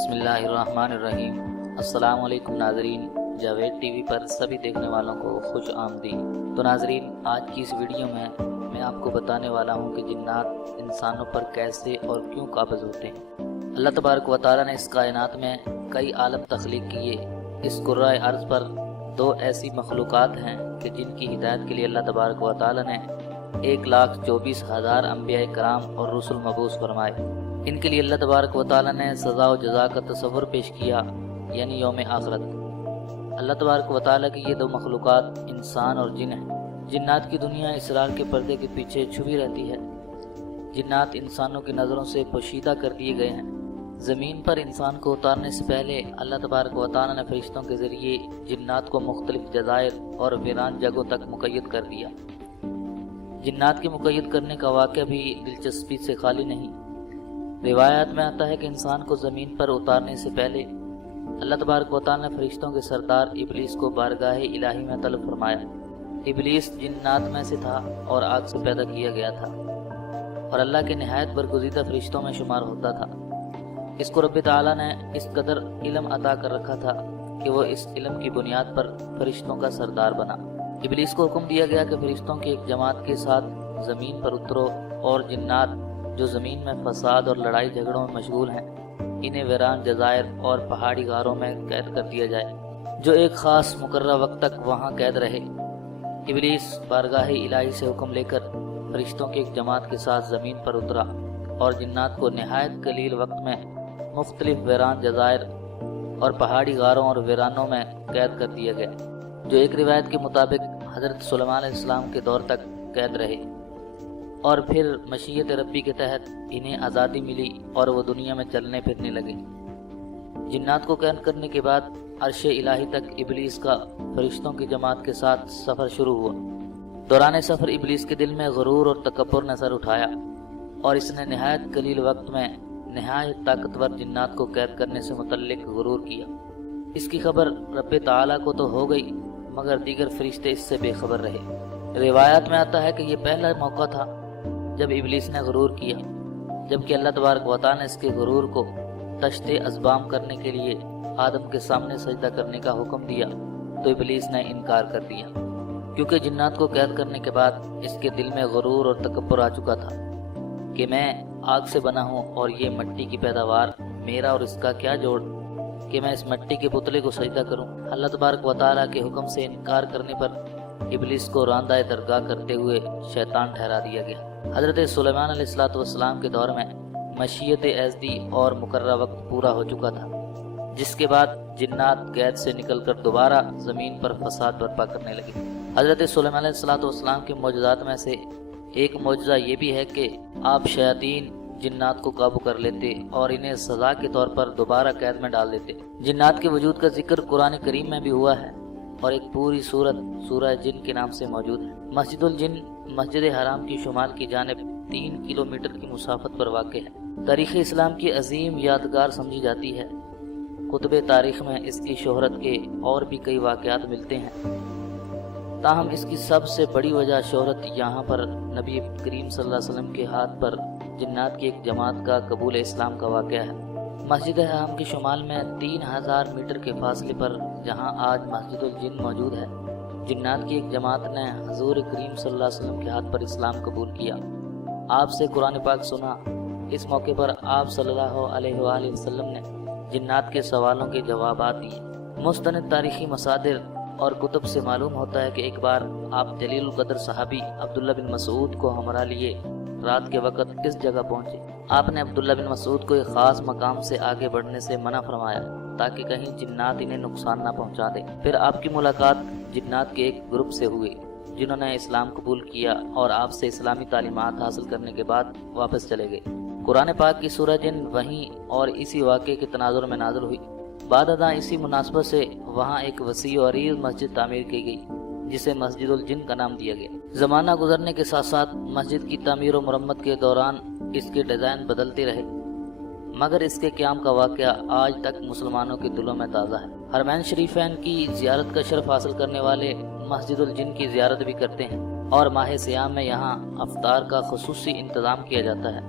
بسم اللہ الرحمن الرحیم۔ السلام علیکم ناظرین، جاوید ٹی وی پر سبھی دیکھنے والوں کو خوش آمدید۔ تو ناظرین، آج کی اس ویڈیو میں آپ کو بتانے والا ہوں کہ جنات انسانوں پر کیسے اور کیوں قابض ہوتے ہیں۔ اللہ تبارک و تعالیٰ نے اس کائنات میں کئی عالم تخلیق کیے۔ اس کرۂ ارض پر دو ایسی مخلوقات ہیں کہ جن کی ہدایت کے لیے اللہ تبارک و تعالیٰ نے 1,24,000 انبیاء کرام اور رسل مبعوث فرمائے۔ ان کے لیے اللہ تبارک و تعالیٰ نے سزا و جزا کا تصور پیش کیا، یعنی یوم آخرت۔ اللہ تبارک و تعالیٰ کی یہ دو مخلوقات انسان اور جن ہیں۔ جنات کی دنیا اسرار کے پردے کے پیچھے چھپی رہتی ہے۔ جنات انسانوں کی نظروں سے پوشیدہ کر دیے گئے ہیں۔ زمین پر انسان کو اتارنے سے پہلے اللہ تبارک و تعالیٰ نے فرشتوں کے ذریعے جنات کو مختلف جزائر اور ویران جگہوں تک مقید کر دیا۔ جنات کے مقید کرنے کا واقعہ بھی دلچسپی سے خالی نہیں۔ روایات میں آتا ہے کہ انسان کو زمین پر اتارنے سے پہلے اللہ تبارک و تعالیٰ نے فرشتوں کے سردار ابلیس کو بارگاہ الہی میں طلب فرمایا۔ ابلیس جنات میں سے تھا اور آگ سے پیدا کیا گیا تھا اور اللہ کے نہایت برگزیدہ فرشتوں میں شمار ہوتا تھا۔ اس کو رب تعالیٰ نے اس قدر علم عطا کر رکھا تھا کہ وہ اس علم کی بنیاد پر فرشتوں کا سردار بنا۔ ابلیس کو حکم دیا گیا کہ فرشتوں کی ایک جماعت کے ساتھ زمین پر اترو اور جنات جو زمین میں فساد اور لڑائی جھگڑوں میں مشغول ہیں انہیں ویران جزائر اور پہاڑی غاروں میں قید کر دیا جائے، جو ایک خاص مقررہ وقت تک وہاں قید رہے۔ ابلیس بارگاہ الہی سے حکم لے کر فرشتوں کی ایک جماعت کے ساتھ زمین پر اترا اور جنات کو نہایت قلیل وقت میں مختلف ویران جزائر اور پہاڑی غاروں اور ویرانوں میں قید کر دیا گیا، جو ایک روایت کے مطابق حضرت سلیمان علیہ السلام کے دور تک قید رہے، اور پھر مشیت ربی کے تحت انہیں آزادی ملی اور وہ دنیا میں چلنے پھرنے لگے۔ جنات کو قید کرنے کے بعد عرش الہی تک ابلیس کا فرشتوں کی جماعت کے ساتھ سفر شروع ہوا۔ دوران سفر ابلیس کے دل میں غرور اور تکبر نے سر اٹھایا اور اس نے نہایت قلیل وقت میں نہایت طاقتور جنات کو قید کرنے سے متعلق غرور کیا۔ اس کی خبر رب تعالیٰ کو تو ہو گئی، مگر دیگر فرشتے اس سے بے خبر رہے۔ روایات میں آتا ہے کہ یہ پہلا موقع تھا جب ابلیس نے غرور کیا، جبکہ اللہ تبارک و تعالیٰ نے اس کے غرور کو تشت ازبام کرنے کے لیے آدم کے سامنے سجدہ کرنے کا حکم دیا تو ابلیس نے انکار کر دیا، کیونکہ جنات کو قید کرنے کے بعد اس کے دل میں غرور اور تکبر آ چکا تھا کہ میں آگ سے بنا ہوں اور یہ مٹی کی پیداوار، میرا اور اس کا کیا جوڑ کہ میں اس مٹی کے پتلے کو سجدہ کروں۔ اللہ تبارک و تعالیٰ کے حکم سے انکار کرنے پر ابلیس کو راندہ درگاہ کرتے ہوئے شیطان ٹھہرا دیا گیا۔ حضرت سلیمان علیہ السلام کے دور میں مشیت ایزدی اور مقررہ وقت پورا ہو چکا تھا، جس کے بعد جنات قید سے نکل کر دوبارہ زمین پر فساد برپا کرنے لگے۔ حضرت سلیمان علیہ السلام کے معجزات میں سے ایک معجزہ یہ بھی ہے کہ آپ شیاطین جنات کو قابو کر لیتے اور انہیں سزا کے طور پر دوبارہ قید میں ڈال دیتے۔ جنات کے وجود کا ذکر قرآن کریم میں بھی ہوا ہے اور ایک پوری سورت سورہ جن کے نام سے موجود ہے۔ مسجد الجن مسجد حرام کی شمال کی جانب 3 کلومیٹر کی مسافت پر واقع ہے۔ تاریخ اسلام کی عظیم یادگار سمجھی جاتی ہے۔ کتب تاریخ میں اس کی شہرت کے اور بھی کئی واقعات ملتے ہیں، تاہم اس کی سب سے بڑی وجہ شہرت یہاں پر نبی کریم صلی اللہ علیہ وسلم کے ہاتھ پر جنات کی ایک جماعت کا قبول اسلام کا واقعہ ہے۔ مسجد حرام کی شمال میں 3000 میٹر کے فاصلے پر جہاں آج مسجد الجن موجود ہے، جنات کی ایک جماعت نے حضور کریم صلی اللہ علیہ وسلم کے ہاتھ پر اسلام قبول کیا، آپ سے قرآن پاک سنا۔ اس موقع پر آپ صلی اللہ علیہ وآلہ وسلم نے جنات کے سوالوں کے جوابات دیے۔ مستند تاریخی مصادر اور کتب سے معلوم ہوتا ہے کہ ایک بار آپ جلیل القدر صحابی عبداللہ بن مسعود کو ہمراہ لیے رات کے وقت اس جگہ پہنچے۔ آپ نے عبداللہ بن مسعود کو ایک خاص مقام سے آگے بڑھنے سے منع فرمایا تاکہ کہیں جنات انہیں نقصان نہ پہنچا دے۔ پھر آپ کی ملاقات جنات کے ایک گروپ سے ہوئی جنہوں نے اسلام قبول کیا اور آپ سے اسلامی تعلیمات حاصل کرنے کے بعد واپس چلے گئے۔ قرآن پاک کی سورہ جن وہیں اور اسی واقعے کے تناظر میں نازل ہوئی۔ بعد ازاں اسی مناسبت سے وہاں ایک وسیع و عریض مسجد تعمیر کی گئی جسے مسجد الجن کا نام دیا گیا۔ زمانہ گزرنے کے ساتھ ساتھ مسجد کی تعمیر و مرمت کے دوران اس کے ڈیزائن بدلتے رہے، مگر اس کے قیام کا واقعہ آج تک مسلمانوں کے دلوں میں تازہ ہے۔ حرمین شریفین کی زیارت کا شرف حاصل کرنے والے مسجد الجن کی زیارت بھی کرتے ہیں اور ماہ سیام میں یہاں افطار کا خصوصی انتظام کیا جاتا ہے۔